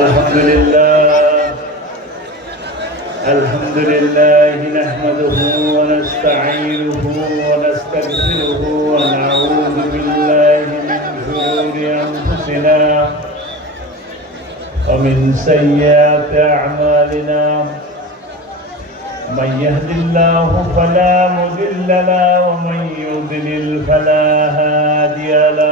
الحمد لله. الحمد لله نحمده ونستعينه ونستغفره ونعوذ بالله من شرور أنفسنا ومن سيئات أعمالنا. من يهد الله فلا مضل له ومن يضلل فلا هادي له.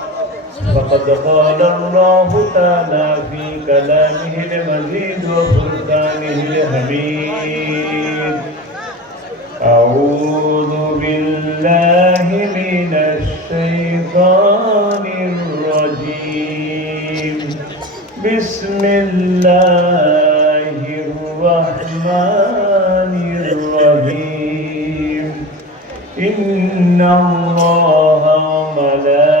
فقد قال الله تعالى في كلامه المجيد وفرقانه الحميد. أعوذ بالله من الشيطان الرجيم. بسم الله الرحمن الرحيم. إن الله وملائكته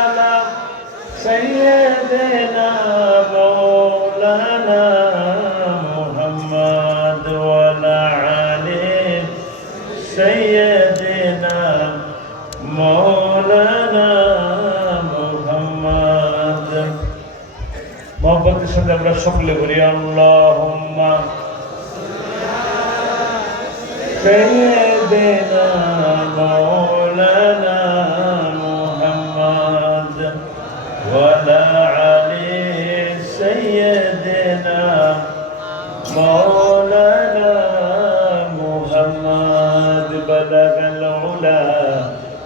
সাথে আমরা সকলে বলি আল্লাহুম্মা سيدنا مولانا محمد وعلى علي سيدنا مولانا محمد بلغ العلا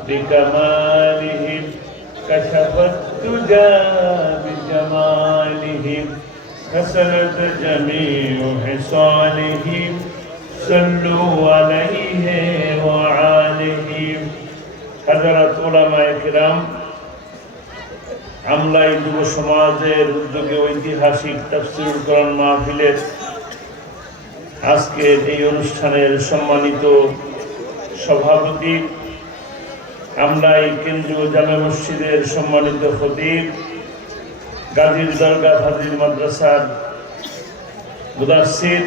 بكمالهم كشف الدجى بجمالهم حسنت جميع حصانهم صلوا عليه وعليهم حضرت علماء کرام আমলাই যুব সমাজের উদ্যোগে ঐতিহাসিক তফসিল কোরআন মাহফিলের আজকের এই অনুষ্ঠানের সম্মানিত সভাপতি আমলাই কেন্দ্রীয় জামে মসজিদের সম্মানিত খতিব গাজীর দরগা হাজির মাদ্রাসার মুদাসির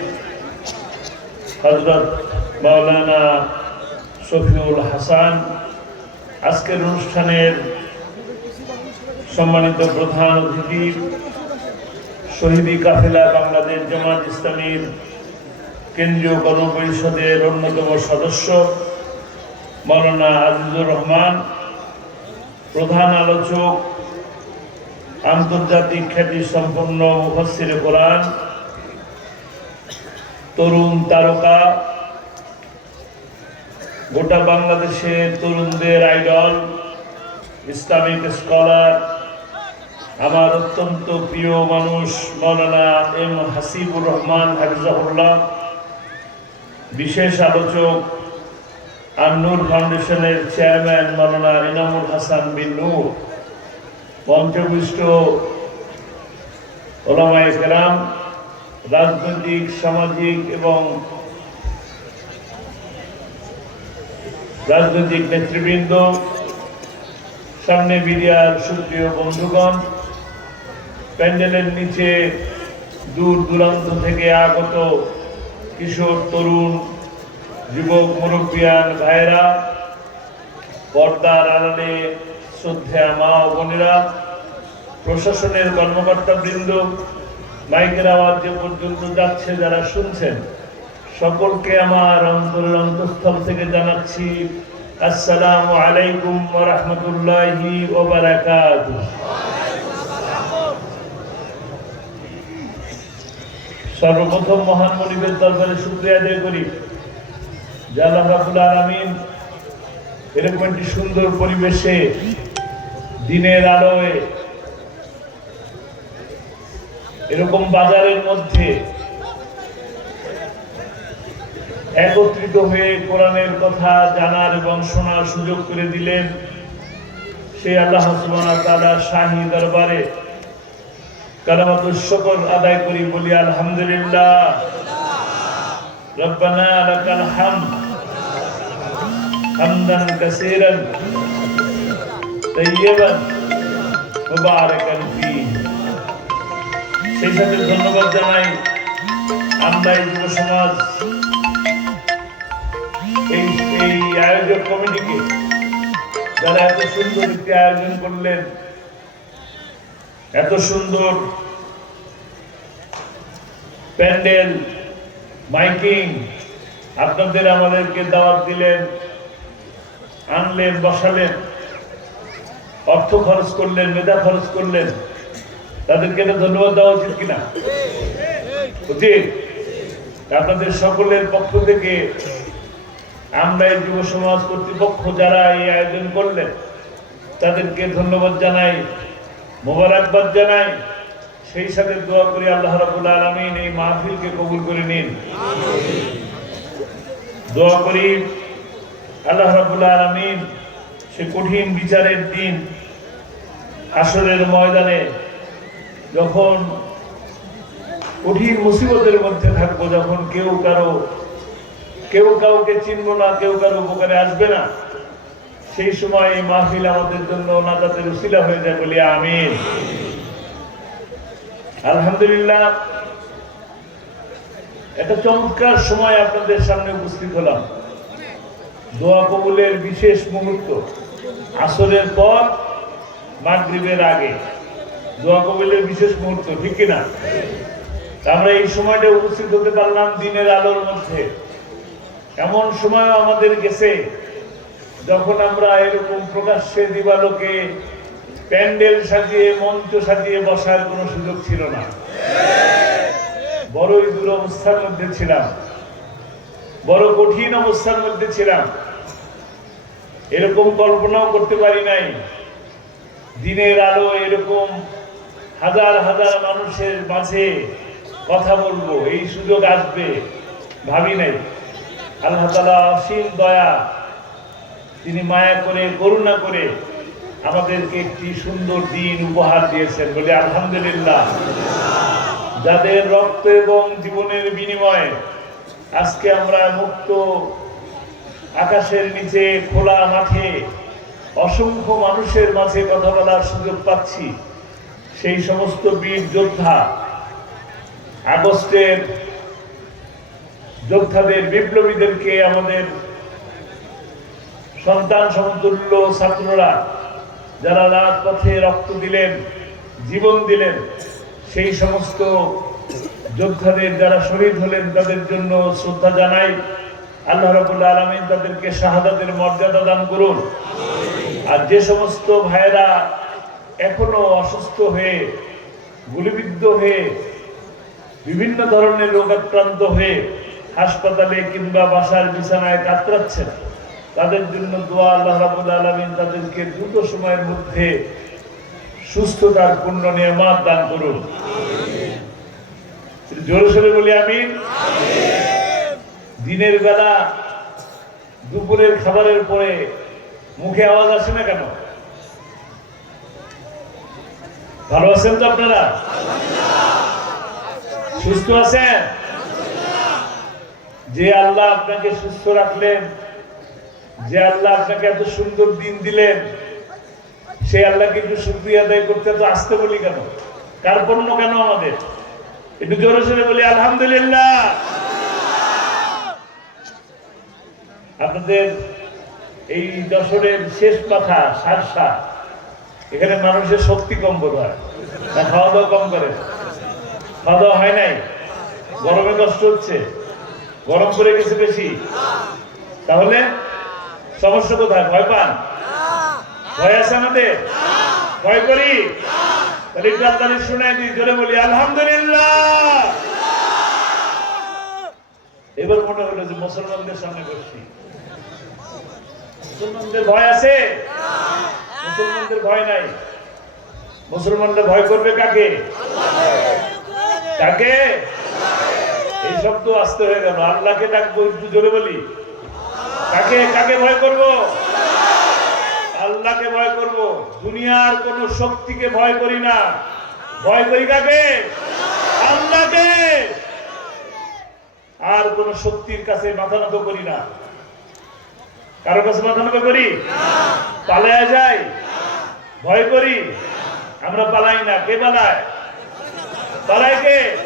হজরত মাওলানা শফিউল হাসান আজকের অনুষ্ঠানের সম্মানিত প্রধান অতিথি শহীদি কাফেলা বাংলাদেশ জামাত ইসলামীর কেন্দ্রীয় কর্মপরিষদের অন্যতম সদস্য মৌলানা আজিজুর রহমান, প্রধান আলোচক আন্তর্জাতিক খ্যাতি সম্পন্ন মুফাসির কোরআন, তরুণ তারকা, গোটা বাংলাদেশের তরুণদের আইডল, ইসলামিক স্কলার, আমার অত্যন্ত প্রিয় মানুষ মৌলানা এম হাসিবুর রহমান হাফিজাহুল্লাহ, বিশেষ আলোচক আন্নুর ফাউন্ডেশনের চেয়ারম্যান মৌলানা ইনামুল হাসান বিন নূর। পঞ্চবিষ্ট ওলামায় কেরাম রাজনৈতিক, সামাজিক এবং রাজনৈতিক নেতৃবৃন্দ, সামনে মিডিয়ার সুপ্রিয় বন্ধুগণ, প্যান্ডেলের নিচে দূর দূরান্ত থেকে আগত কিশোর, তরুণ, যুবক, মুরব্বিয়ান ভাইরা পর্দার আড়ালে শ্রদ্ধা মা ও বোনেরা, প্রশাসনের কর্মকর্তা বৃন্দ, মাইকের আওয়াজ যে পর্যন্ত যাচ্ছে যারা শুনছেন, সকলকে আমার অন্তরের অন্তঃস্থল থেকে জানাচ্ছি, আসসালামু আলাইকুম রাহমাতুল্লাহি ওয়া বারাকাতুহু। সর্বপ্রথম মহান মনিবের দরবারে শুক্রিয়া আদায় করি। যে আল্লাহ রাবুল আলমিন এরকম একটি সুন্দর পরিবেশে দিনের আলোয়। এরকম বাজারের মধ্যে একত্রিত হয়ে কোরআনের কথা জানার এবং শোনার সুযোগ করে দিলেন সেই আল্লাহ তাআলা শাহী দরবারে। কারামাতুল শুকর আদায় করি, বলি আলহামদুলিল্লাহ। রব্বানা লাকাল হামদ হামদান কাসীরান তাইয়্যিবান মুবারাকান ফীহি সেই সাথে ধন্যবাদ জানাই আমরা এই যুব সমাজ, এই এই আয়োজক কমিটিকে যারা এত সুন্দর একটি আয়োজন করলেন, এত সুন্দর প্যান্ডেল, মাইকিং, আপনাদের আমাদেরকে দাওয়াত দিলেন, আনলেন, বসালেন। অর্থ খরচ করলেন মেধা খরচ করলেন। তাদেরকে এটা ধন্যবাদ দেওয়া উচিত কিনা? উচিত। আপনাদের সকলের পক্ষ থেকে আমরা এই যুব সমাজ কর্তৃপক্ষ যারা এই আয়োজন করলেন তাদেরকে ধন্যবাদ জানাই মোবারকবাদ জানাই। সেই সাথে দোয়া করি আল্লাহ রাবুল আলমিন এই মাহফিলকে কবুল করে নিন। দোয়া করি আল্লাহ রাবুল আলমিন সে কঠিন বিচারের দিন আসরের ময়দানে যখন কঠিন মুসিবতের মধ্যে থাকব, যখন কেউ কারও, কেউ কাউকে চিনবো না, কেউ কারও উপকারে আসবে না, সেই সময় এই মাহফিল আমাদের জন্য নাজাতের উসিলা হয়ে যায় বলি আমিন। আলহামদুলিল্লাহ, একটা চমৎকার সময় আপনাদের সামনে উপস্থিত হলাম। দোয়া কবুলের বিশেষ মুহূর্ত। আসরের পর মাগরিবের আগে দোয়া কবুলের বিশেষ মুহূর্ত, ঠিক কিনা? আমরা এই সময়টা উপস্থিত হতে পারলাম দিনের আলোর মধ্যে। এমন সময়ও আমাদের গেছে যখন আমরা এরকম প্রকাশ্যে দিবালোকে প্যান্ডেল সাজিয়ে, মঞ্চ সাজিয়ে বসার কোনো সুযোগ ছিল না। বড়ই দূর অবস্থার মধ্যে ছিলাম। বড় কঠিন অবস্থার মধ্যে ছিলাম। এরকম কল্পনাও করতে পারি নাই। দিনের আলো এরকম হাজার হাজার মানুষের মাঝে কথা বলব, এই সুযোগ আসবে, ভাবি নাই। আল্লাহ তালা অসীম দয়া, তিনি মায়া করে, করুণা করে আমাদেরকে একটি সুন্দর দিন উপহার দিয়েছেন বলে আলহামদুলিল্লাহ। যাদের রক্ত এবং জীবনের বিনিময়ে আজকে আমরা মুক্ত আকাশের নিচে খোলা মাঠে অসংখ্য মানুষের মাঝে কথা বলার সুযোগ পাচ্ছি। সেই সমস্ত বীর যোদ্ধা, আগস্টের যোদ্ধাদের, বিপ্লবীদেরকে আমাদের সন্তান সমতুল্য ছাত্ররা যারা রাজপথে রক্ত দিলেন, জীবন দিলেন, সেই সমস্ত যোদ্ধাদের যারা শহীদ হলেন, তাদের জন্য শ্রদ্ধা জানাই। আল্লাহ রবুল আলমিন তাদেরকে শাহাদাতের মর্যাদা দান করুন। আর যে সমস্ত ভাইয়েরা এখনও অসুস্থ হয়ে গুলিবিদ্ধ হয়ে বিভিন্ন ধরনের রোগাক্রান্ত হয়ে হাসপাতালে কিংবা বাসার বিছানায় কাতরাচ্ছেন তাদের জন্য দোয়া আল্লাহ রাবুল আলমিন তাদেরকে দ্রুত সময়ের মধ্যে সুস্থতার পূর্ণ নিয়ামাত দান করুন। জোরে সোরে বলি আমি দিনের বেলা দুপুরের খাবারের পরে মুখে আওয়াজ আসে না কেন? ভালো আছেন তো আপনারা? সুস্থ আছেন? যে আল্লাহ আপনাকে সুস্থ রাখলেন, যে আল্লাহ আপনাকে এত সুন্দর দিন দিলেন, সেই আল্লাহকে একটু শুক্রিয়া আদায় করতে তো আসতে বলি কেন? কার্পণ্য কেন আমাদের? একটু জোরে সোরে বলি, আলহামদুলিল্লাহ। আপনাদের এই দশরের শেষ কথা সারসা, এখানে মানুষের শক্তি কম বোধ হয়। না খাওয়া দাওয়া কম করে। খাওয়া দাওয়া হয় নাই। গরমে কষ্ট হচ্ছে। গরম পড়ে গেছে বেশি। তাহলে সমস্যা কোথায়? ভয় পান? ভয় আছে আমাদের? ভয় করি? তাহলে একটু আপনাদের শুনে দিই, জোরে বলি, আলহামদুলিল্লাহ! এবার মনে হলো যে মুসলমানদের সামনে বসছি। মুসলমানদের ভয় আছে? মুসলমানদের ভয় নাই। মুসলমানরা ভয় করবে কাকে? কাকে? এই শব্দ আসতে হয়ে গেল। আল্লাহকে ডাকবো, একটু জোরে বলি। কাকে? কাকে ভয় করব? আল্লাহকে ভয় করব। দুনিয়ার কোন শক্তিকে ভয় করি না। ভয় করি কাকে? আল্লাহকে। আর কোন শক্তির কাছে মাথা নত করি না। কারও কাছে মাথা করি? পালায়া যাই ভয় করি? আমরা পালাই না। কে পালায়? পালায় কে?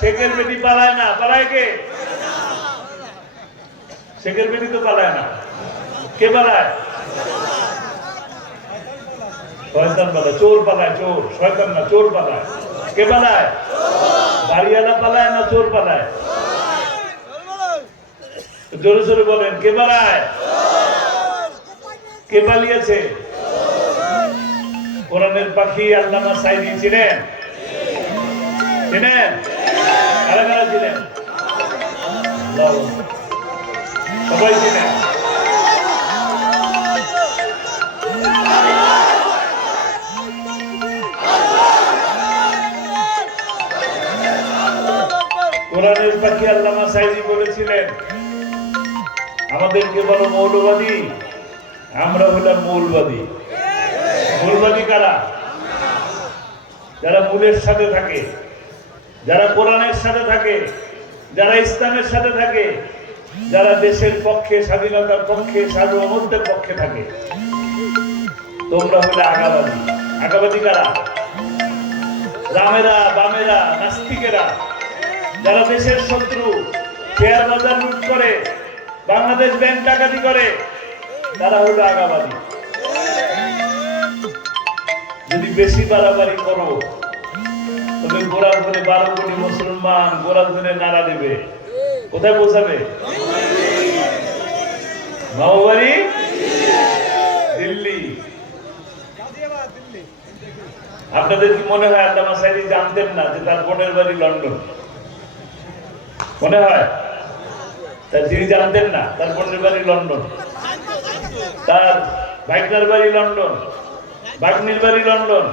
শেখের বেটি পালায় না। পালায় কে? শেখের বেটি তো পালায় না। কে পালায়? পালায়। চোর পালায়, চোর। শয়তান না, চোর পালায়। কে পালায়? বাড়িওয়ালা পালায় না, চোর পালায়? জোরে জোরে বলেন, কে পালায় কে পালিয়েছে? কোরআনের পাখি আল্লামা সাইদি ছিলেন? ছিলেন কারা কারা ছিলেন? সবাই ছিলেন কোরআনের পাখি আল্লামা সাইদি বলেছিলেন আমাদেরকে বলো মৌলবাদী। আমরা হলাম মৌলবাদী। মৌলবাদী কারা? যারা মূলের সাথে থাকে, যারা কোরআনের সাথে থাকে, যারা ইসলামের সাথে থাকে, যারা দেশের পক্ষে, স্বাধীনতার পক্ষে, সার্বভৌমত্বের পক্ষে থাকে। তোমরা হলে আগাবাদী। আগাবাদী কারা? রামেরা, বামেরা, নাস্তিকেরা, যারা দেশের শত্রু, শেয়ার বাজার লুট করে বাংলাদেশ ব্যাংক ডাকাতি করে, তারা হলো আগাবাদী যদি বেশি বাড়াবাড়ি করো, তবে গোড়া ধরে বারো কোটি মুসলমান গোড়া ধরে নাড়া দেবে। কোথায় পৌঁছাবে? নববাড়ি দিল্লি। আপনাদের কি মনে হয় আল্লামা সাইদি জানতেন না যে তার বোনের বাড়ি লন্ডন? মনে হয়? তা তিনি জানতেন না, তার বোনের বাড়ি লন্ডন। তার ভাইকনার বাড়ি লন্ডন বাগনির বাড়ি লন্ডন,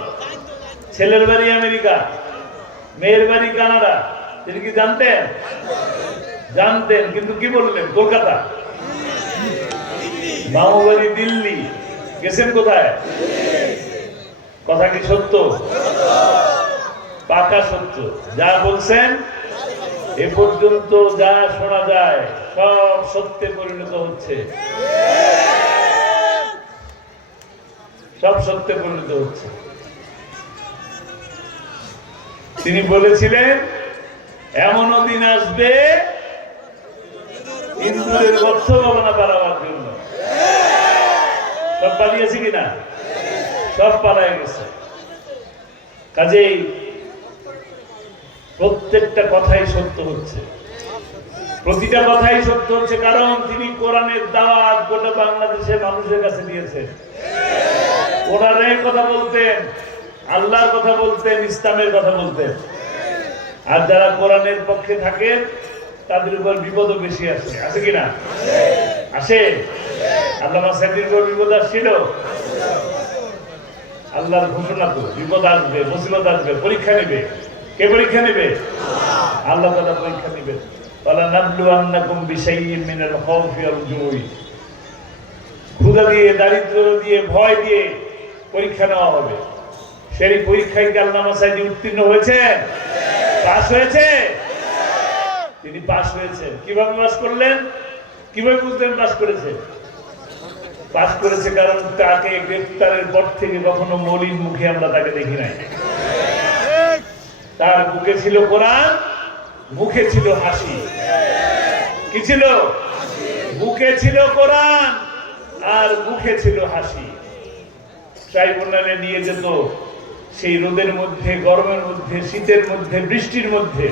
ছেলের বাড়ি আমেরিকা, মেয়ের বাড়ি কানাডা। তিনি কি জানতেন? জানতেন, কিন্তু কি বললেন? কলকাতা। মামু বাড়ি দিল্লি। গেছেন কোথায়? কথা কি সত্য? পাকা সত্য। যা বলছেন এ পর্যন্ত যা শোনা যায়, সব সত্যে পরিণত হচ্ছে। সব সত্যে পরিণত হচ্ছে। তিনি বলেছিলেন, এমনও দিন আসবে ইন্দুরের গর্থ গণনা বাড়াবার জন্য। সব পালিয়েছে কিনা? সব পালায় গেছে। কাজেই প্রত্যেকটা কথাই সত্য হচ্ছে। প্রতিটা কথাই সত্য হচ্ছে কারণ তিনি কোরআনের দাওয়াত গোটা বাংলাদেশের মানুষের কাছে দিয়েছেন। কোরআনের কথা বলতেন, আল্লাহর কথা বলতেন, ইসলামের কথা বলতেন। আর যারা কোরআনের পক্ষে থাকেন, তাদের উপর বিপদও বেশি আসে। আছে কিনা আসে? আল্লাহ সাইদির উপর বিপদ আসছিল? আল্লাহর ঘোষণা তো, বিপদ আসবে, মুসিবত আসবে, পরীক্ষা নেবে। কে পরীক্ষা নেবে? আল্লাহ তাআলা পরীক্ষা নেবে। দিয়ে দারিদ্র দিয়ে, ভয় দিয়ে পরীক্ষা নেওয়া হবে। সেই পরীক্ষায় উত্তীর্ণ হয়েছে? তিনি পাশ হয়েছেন। কীভাবে পাশ করলেন? কীভাবে বুঝলেন পাশ করেছে? পাশ করেছে কারণ তাকে গ্রেফতারের পর থেকে কখনো মলিন মুখে আমরা তাকে দেখি নাই। তার বুকে ছিল কোরআন, মুখে ছিল হাসি। কি ছিল? বুকে ছিল কোরআন আর মুখে ছিল হাসি। ট্রাইব্যুনালে নিয়ে যেত সেই রোদের মধ্যে, গরমের মধ্যে, শীতের মধ্যে, বৃষ্টির মধ্যে।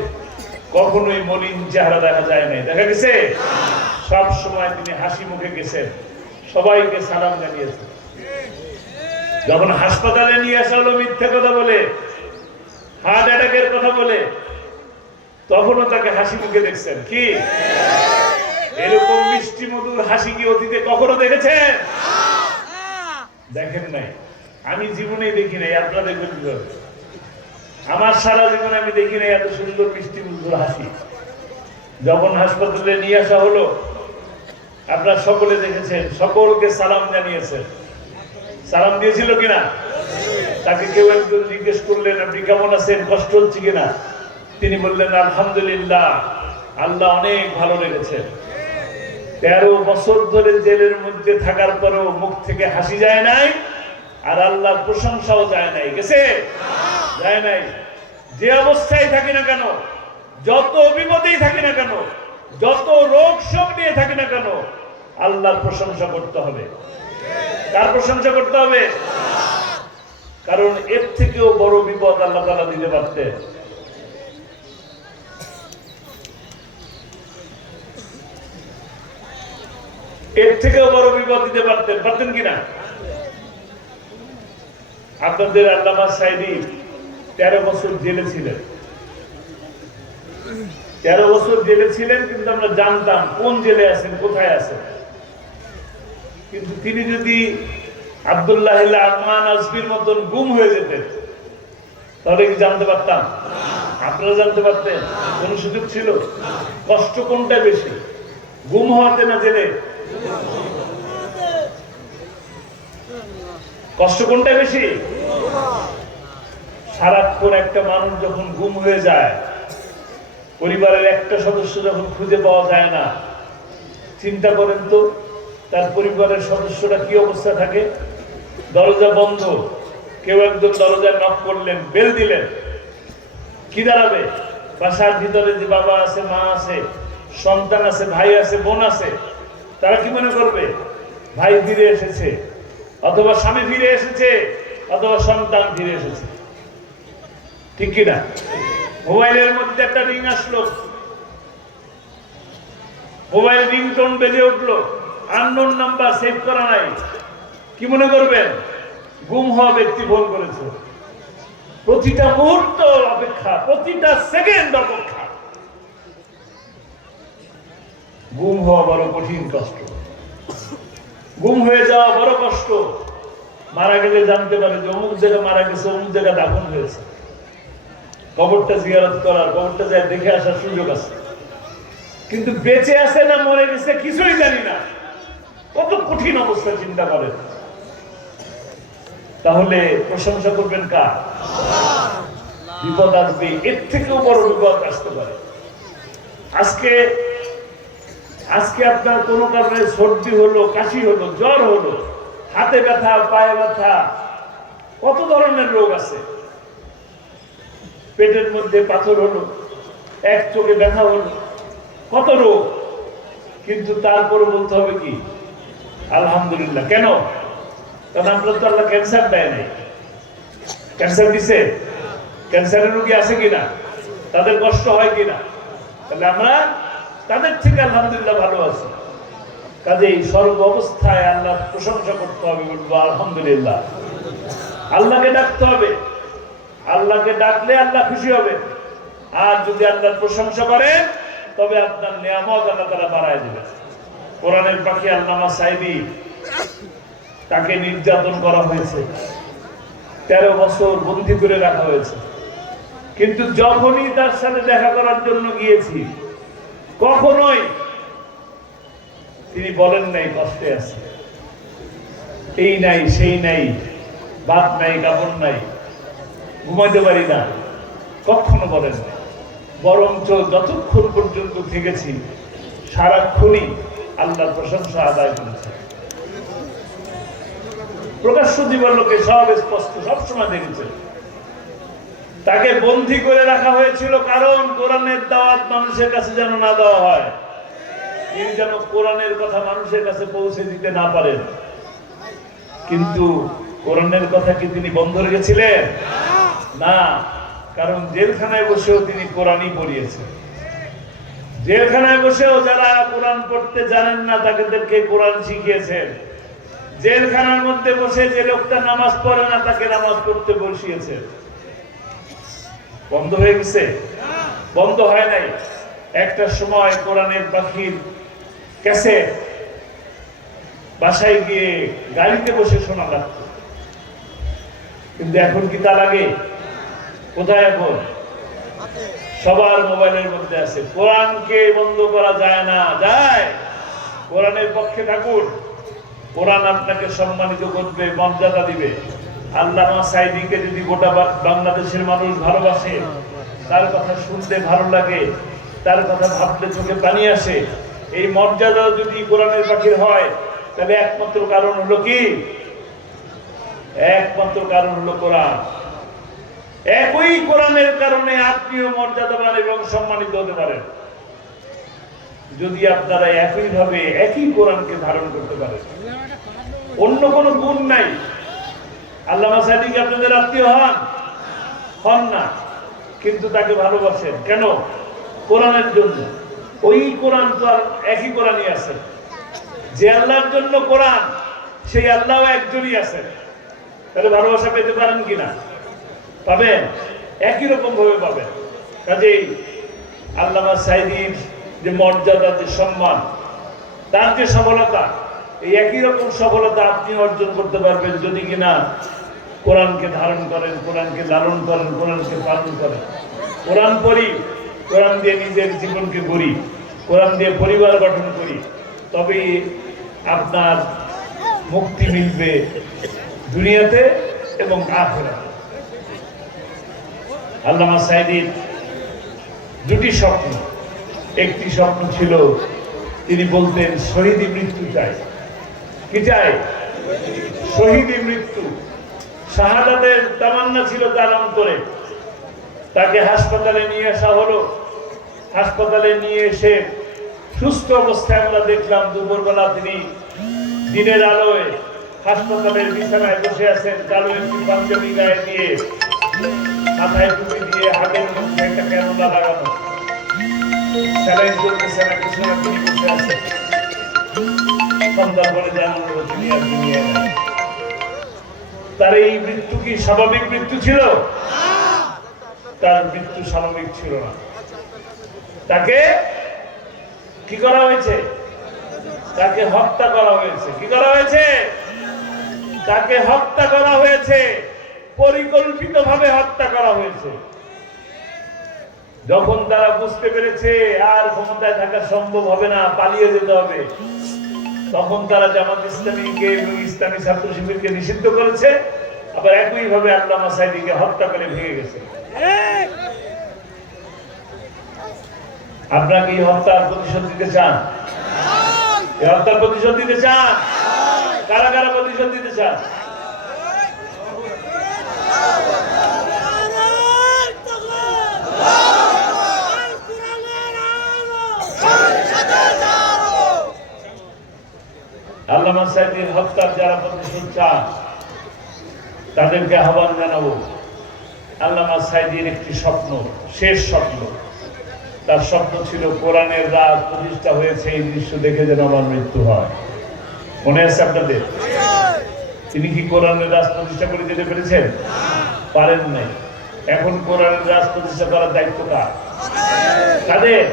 কখনোই মলিন চেহারা দেখা যায় নাই। দেখা গেছে? সব সময় তিনি হাসি মুখে গেছেন। সবাইকে সালাম জানিয়েছেন। যখন হাসপাতালে নিয়ে আসা হলো মিথ্যে কথা বলে হার্ট অ্যাটাকের কথা বলে কখনো তাকে হাসি মুখে দেখছেন। কি? এরকম মিষ্টি মধুর হাসি কি অতীতে কখনো দেখেছেন? দেখেন নাই। আমি জীবনে দেখি নাই, আপনারা দেখবেন আমার সারা জীবনে আমি দেখি নাই এত সুন্দর মিষ্টি মধুর হাসি। যখন হাসপাতালে নিয়ে আসা হলো, আপনারা সকলে দেখেছেন, সকলকে সালাম জানিয়েছেন। সালাম দিয়েছিল কিনা? তাকে কেউ একজন জিজ্ঞেস করলেন, আপনি কেমন আছেন? কষ্ট হচ্ছে কিনা? তিনি বললেন, আলহামদুলিল্লাহ, আল্লাহ অনেক ভালো লেগেছে তেরো বছর ধরে জেলের মধ্যে থাকার পরেও মুখ থেকে হাসি যায় নাই, আর আল্লাহর প্রশংসাও যায় নাই। গেছে? যায় নাই। যে অবস্থায় থাকি না কেন, যত বিপদেই থাকি না কেন, যত রোগ শোক নিয়ে থাকি না কেন, আল্লাহর প্রশংসা করতে হবে। তার প্রশংসা করতে হবে? কারণ এর থেকেও বড় বিপদ আল্লাহ তালা দিতে পারতেন। এর থেকেও বড় বিপদ দিতে পারতেন। পারতেন কিনা আপনাদের আল্লামা সাইদি তেরো বছর জেলে ছিলেন। তেরো বছর জেলে ছিলেন, কিন্তু আমরা জানতাম কোন জেলে আছেন, কোথায় আছেন। কিন্তু তিনি যদি আবদুল্লাহ আহমান আজমির মতন গুম হয়ে যেতেন। তাহলে কি জানতে পারতাম? আপনারা জানতে পারতেন? কোন সুযোগ ছিল? কষ্ট কোনটা বেশি? গুম হওয়াতে না জেলে? কষ্ট কোনটা বেশি? সারাক্ষণ একটা মানুষ যখন গুম হয়ে যায়, পরিবারের একটা সদস্য যখন খুঁজে পাওয়া যায় না, চিন্তা করেন তো, তার পরিবারের সদস্যরা কি অবস্থা থাকে? দরজা বন্ধ। কেউ একজন দরজায় নক করলেন বেল দিলেন। কি দাঁড়াবে? বাসার ভিতরে যে বাবা আছে, মা আছে, সন্তান আছে, ভাই আছে, বোন আছে, তারা কি মনে করবে? ভাই ফিরে এসেছে, অথবা স্বামী ফিরে এসেছে, অথবা সন্তান ফিরে এসেছে। ঠিক কিনা মোবাইলের মধ্যে একটা রিং আসলো। মোবাইল রিং রিংটোন বেজে উঠল। আননোন নাম্বার সেভ করা নাই। কি মনে করবেন? গুম হওয়া ব্যক্তি ফোন করেছে। প্রতিটা মুহূর্ত অপেক্ষা, প্রতিটা সেকেন্ড অপেক্ষা। গুম হওয়া বড় কঠিন কষ্ট। গুম হয়ে যাওয়া বড় কষ্ট। মারা গেলে জানতে পারে যে অমুক জায়গায় মারা গেছে, অমুক জায়গায় দাফন হয়েছে। কবরটা জিয়ারত করার, কবরটা যায় দেখে আসার সুযোগ আছে। কিন্তু বেঁচে আছে না মরে গেছে, কিছুই জানি না। কত কঠিন অবস্থা চিন্তা করেন। তাহলে প্রশংসা করবেন কার? বিপদ আসবে, এর থেকেও বড় বিপদ আসতে পারে। আজকে আজকে আপনার কোনো কারণে সর্দি হলো, কাশি হলো, জ্বর হলো, হাতে ব্যথা, পায়ে ব্যথা, কত ধরনের রোগ আছে? পেটের মধ্যে পাথর হলো, এক চোখে ব্যথা হলো, কত রোগ? কিন্তু তারপরে বলতে হবে কি? আলহামদুলিল্লাহ। কেন? কারণ আপনার তো আল্লাহ ক্যান্সার দেয় নাই। ক্যান্সার দিছে। ক্যান্সারের রোগী আছে কিনা? তাদের কষ্ট হয় কিনা? তাহলে আমরা তাদের থেকে আলহামদুলিল্লাহ ভালো আছি। কাজেই সর্ব অবস্থায় আল্লাহ প্রশংসা করতে হবে, বলব আলহামদুলিল্লাহ। আল্লাহকে ডাকতে হবে। আল্লাহকে ডাকলে আল্লাহ খুশি হবে। আর যদি আল্লাহর প্রশংসা করেন তবে আপনার নিয়ামত আল্লাহ তারা বাড়ায় দেবে কোরআনের পাখি আল্লামা সাইদি তাকে নির্যাতন করা হয়েছে। তেরো বছর বন্দি করে রাখা হয়েছে। কিন্তু যখনই তার সাথে দেখা করার জন্য গিয়েছি, কখনোই তিনি বলেন নাই, কষ্টে আছে। এই নাই, সেই নাই ভাত নাই, কাপড় নাই, ঘুমাইতে পারি না। কখনো বলেন নাই। বরঞ্চ যতক্ষণ পর্যন্ত থেকেছি, সারাক্ষণই আল্লাহর প্রশংসা আদায় করেছে প্রকাশ্য জীবনকে সব স্পষ্ট সবসময় দেখেছে। তাকে বন্দী করে রাখা হয়েছিল কারণ কোরআনের দাওয়াত মানুষের কাছে যেন না দেওয়া হয়। তিনি যেন কোরআনের কথা মানুষের কাছে পৌঁছে দিতে না পারেন। কিন্তু কোরআনের কথা কি তিনি বন্ধ রেখেছিলেন? না, কারণ জেলখানায় বসেও তিনি কোরআনই পড়িয়েছেন। জেলখানায় বসেও যারা কোরআন পড়তে জানেন না, তাদেরকে কোরআন শিখিয়েছেন। জেলখানার মধ্যে বসে যে লোকটা নামাজ পড়ে না, তাকে নামাজ পড়তে বসিয়েছে। বন্ধ হয়ে গেছে? বন্ধ হয় নাই। একটা সময় কোরআনের পাখির ক্যাসে বাসায় গিয়ে গাড়িতে বসে শোনা লাগতো। কিন্তু এখন কি তা লাগে? কোথায় এখন? সবার মোবাইলের মধ্যে আছে, কোরআনকে বন্ধ করা যায় না, যায়। কোরআনের পক্ষে থাকুন। কোরআন আপনাকে সম্মানিত করবে, মর্যাদা দিবে। আল্লামা সাইদিকে যদি গোটা বাংলাদেশের মানুষ ভালোবাসে, তার কথা শুনতে ভালো লাগে, তার কথা ভাবলে চোখে পানি আসে। এই মর্যাদা যদি কোরআনের পাখির হয়, তাহলে একমাত্র কারণ হলো কি? একমাত্র কারণ হলো কোরআন। একই কোরআনের কারণে আপনিও মর্যাদাবান এবং সম্মানিত হতে পারেন। যদি আপনারা একইভাবে একই কোরআনকে ধারণ করতে পারেন। অন্য কোনো গুণ নাই। আল্লামা সাদিক আপনাদের আত্মীয় হন? হন না। কিন্তু তাকে ভালোবাসেন। কেন? কোরআনের জন্য। ওই কোরআন তো আর একই কোরআনই আছে। যে আল্লাহর জন্য কোরআন, সেই আল্লাহ একজনই আছেন তাহলে ভালোবাসা পেতে পারেন কিনা পাবেন। একই রকম ভাবে পাবেন। কাজেই আল্লামা সাইদির যে মর্যাদা, যে সম্মান, তার যে সফলতা, এই একই রকম সফলতা আপনি অর্জন করতে পারবেন যদি কিনা কোরআনকে ধারণ করেন, কোরআনকে লালন করেন, কোরআনকে পালন করেন। কোরআন পড়ি, কোরআন দিয়ে নিজের জীবনকে গড়ি, কোরআন দিয়ে পরিবার গঠন করি, তবেই আপনার মুক্তি মিলবে দুনিয়াতে এবং আখেরাতে। আল্লামা সাইদির দুটি স্বপ্ন। একটি স্বপ্ন ছিল, তিনি বলতেন শহীদি মৃত্যু চাই। কি চাই? শহীদি মৃত্যু। শাহাদাতের তামান্না ছিল তার অন্তরে। তাকে হাসপাতালে নিয়ে আসা হলো। হাসপাতালে নিয়ে এসে সুস্থ অবস্থায় আমরা দেখলাম, দুপুরবেলা তিনি দিনের আলোয় হাসপাতালের বিছানায় বসে আছেন, কালো একটি পাঞ্জাবি গায়ে দিয়ে মাথায় টুপি দিয়ে হাতের মধ্যে একটা ক্যামেরা লাগানো। তার এই মৃত্যু কি স্বাভাবিক মৃত্যু ছিল? তার মৃত্যু স্বাভাবিক ছিল না। তাকে কি করা হয়েছে? তাকে হত্যা করা হয়েছে। কি করা হয়েছে? তাকে হত্যা করা হয়েছে। পরিকল্পিত ভাবে হত্যা করা হয়েছে। যখন তারা বুঝতে পেরেছে আর ক্ষমতায় থাকা সম্ভব হবে না, পালিয়ে যেতে হবে, তখন তারা জামাত ইসলামীকে এবং ইসলামী ছাত্র শিবিরকে নিষিদ্ধ করেছে। আবার একই ভাবে আল্লামা সাইদিকে হত্যা করে ভেঙে গেছে। আপনারা কি হত্যার প্রতিশোধ দিতে চান? হত্যার প্রতিশোধ দিতে চান? কারা কারা প্রতিশোধ দিতে চান? আল্লামা সাইদির হত্যার যারা প্রতিশোধ চান, তাদেরকে আহ্বান জানাব, আল্লামা সাইদির একটি স্বপ্ন, শেষ স্বপ্ন। তার স্বপ্ন ছিল কোরআনের রাজ প্রতিষ্ঠা হয়েছে, এই দৃশ্য দেখে যেন আমার মৃত্যু হয়। মনে আছে আপনাদের? তিনি কি কোরআনের রাজ প্রতিষ্ঠা করে যেতে পেরেছেন? পারেন নাই। এখন কোরআনের রাজ প্রতিষ্ঠা করার দায়িত্ব কাদের?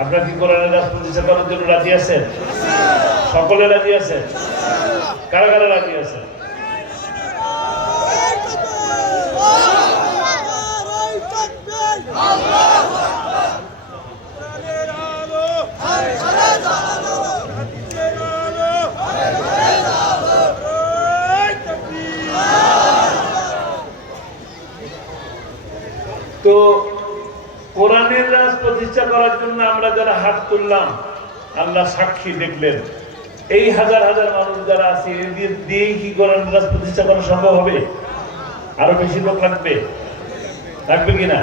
আপনার কি কোরআনের রাজ প্রতিষ্ঠা করার জন্য রাজি আছেন? সকলে রাজি আছেন? কারা কারা রাজি আছেন? তো কোরআনের রাজ প্রতিষ্ঠা করার জন্য আমরা যারা হাত তুললাম, আল্লাহ সাক্ষী দেখলেন। এই হাজার হাজার মানুষ যারা আছে, এদের দিয়েই কি কোরআনের রাজ প্রতিষ্ঠা করা সম্ভব হবে? আরও বেশি লোক লাগবে। লাগবে কিনা?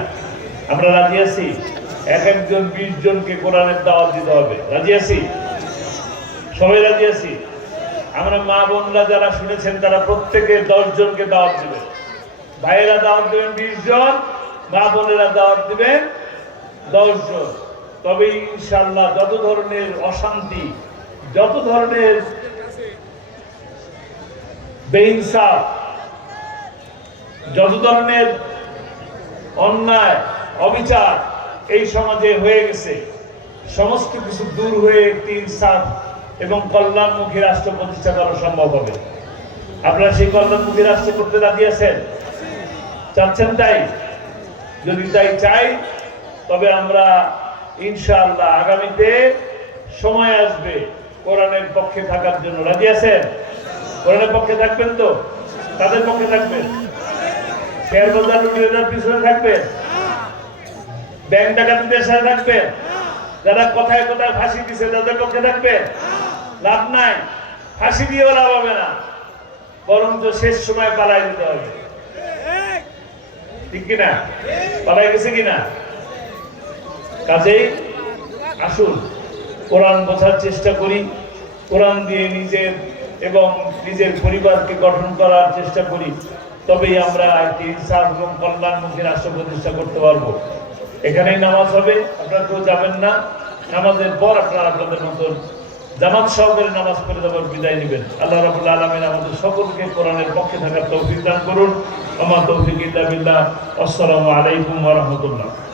আমরা রাজি আছি? এক একজন, বিশ জনকে কোরআনের দাওয়াত দিতে হবে। রাজি আছি? সবাই রাজি আছি? আমরা মা বোনরা যারা শুনেছেন, তারা প্রত্যেকে দশ জনকে দাওয়াত দেবেন। ভাইয়েরা দাওয়াত দেবেন বিশ জন, মা বোনেরা দাওয়াত দিবেন দশ জন তবে ইনশাল্লাহ যত ধরনের অশান্তি, যত ধরনের বেহিংসা, যত ধরনের অন্যায়, অবিচার এই সমাজে হয়ে গেছে। সমস্ত কিছু দূর হয়ে একটি ইনসাফ এবং কল্যাণমুখী রাষ্ট্র প্রতিষ্ঠা করা সম্ভব হবে। আপনারা সেই কল্যাণমুখী রাষ্ট্র করতে আছেন? চাচ্ছেন তাই? যদি তাই চাই তবে আমরা ইনশাআল্লাহ আগামীতে সময় আসবে কোরআনের পক্ষে থাকার জন্য। রাজি আছেন? কোরআনের পক্ষে থাকবেন তো? তাদের পক্ষে থাকবেন? শেয়ার বাজার লুটিয়ে পিছনে থাকবেন? ব্যাংক ডাকাতিদের সাথে থাকবেন? যারা কথায় কথায় ফাঁসি দিছে, তাদের পক্ষে থাকবেন? লাভ নাই। ফাঁসি দিয়েও লাভ হবে না। বরঞ্চ শেষ সময় পালাই দিতে হবে। ঠিক কিনা? পালাই গেছে কিনা? কাজেই আসুন, কোরআন বোঝার চেষ্টা করি, কোরআন দিয়ে নিজের এবং নিজের পরিবারকে গঠন করার চেষ্টা করি, তবেই আমরা একটি ইনসাফ এবং কল্যাণমুখী রাষ্ট্র প্রতিষ্ঠা করতে পারব। এখানেই নামাজ হবে, আপনারা কেউ যাবেন না, নামাজের পর আপনারা আপনাদের মতন জামাত সহকারে নামাজ পড়ে দেওয়ার বিদায় নেবেন। আল্লাহ রাবুল আলমিন আমাদের সকলকে কোরআনের পক্ষে থাকার তৌফিক দান করুন। আমার তৌফিক ইল্লা বিল্লাহ। আসসালামু আলাইকুম ওয়া